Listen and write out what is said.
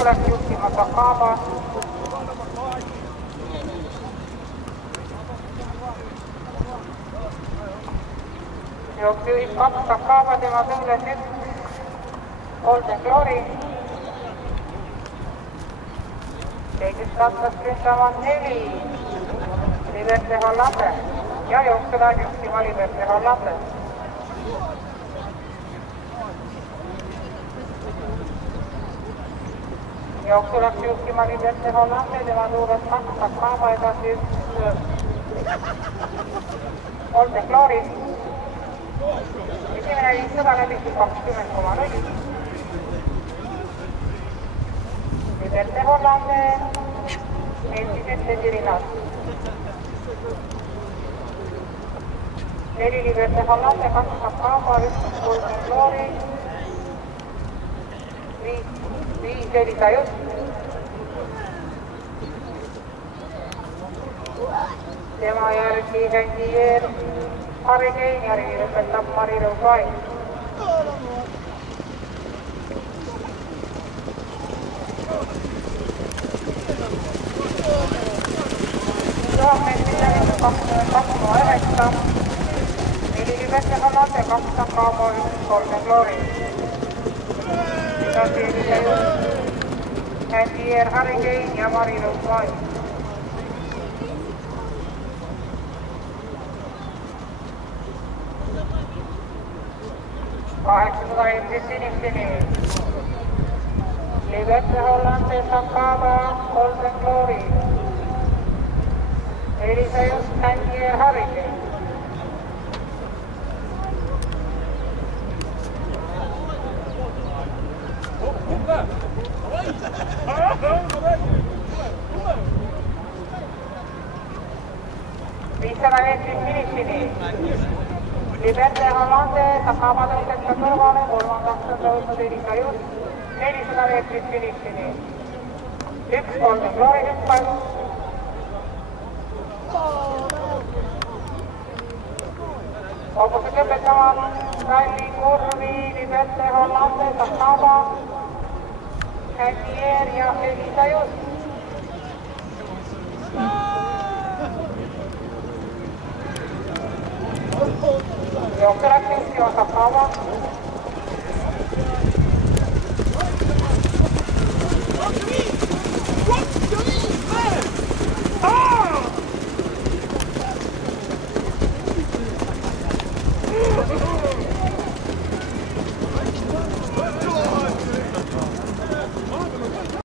jooksu läks juhtima Sakaba. Jooksu juhib 2 Sakaba, tema tõules 1 Golden Glory. Teisest sattas ründamas 4 Liberté Hollande ja jooksu läheb juhtima Liberté Hollande. Jooksu läks juhtima Liberté Hollande, tema tõules 2 Sakaba, edasi 1 Golden Glory. Esimene 500 läbitud 20,0. Liberté Hollande meeldisid esirinnas. 4 Liberté Hollande, 2 Sakaba, 1 Golden Glory, 5 Elisa Just. Tema järgi Hendier Hurricane järgi lõpetab Mari Rõugai. Meetri läbitud 22,9. 4 Liberté Hollande, 2 Sakaba, 1 Golden Glory. Edasi Elisa Just, Hendier Hurricane ja Mari Rõugai. 800 meetrist inimesteni. Liberté Hollande, Sakaba, Golden Glory. Elisa Just, Hendier Hurricane. Viissada meetrist finishini. Liberté Hollande, Sakaba tõuseb ka kõrvale, 3. on tõusnud Elisa Just, 400 meetrist finishini. 1 Golden Glory hüppas. Hobused lõpetavad ralli kurvi Liberté Hollande, Sakaba, Hendier ja Elisa Just. Jooksu läks juhtima Sakaba.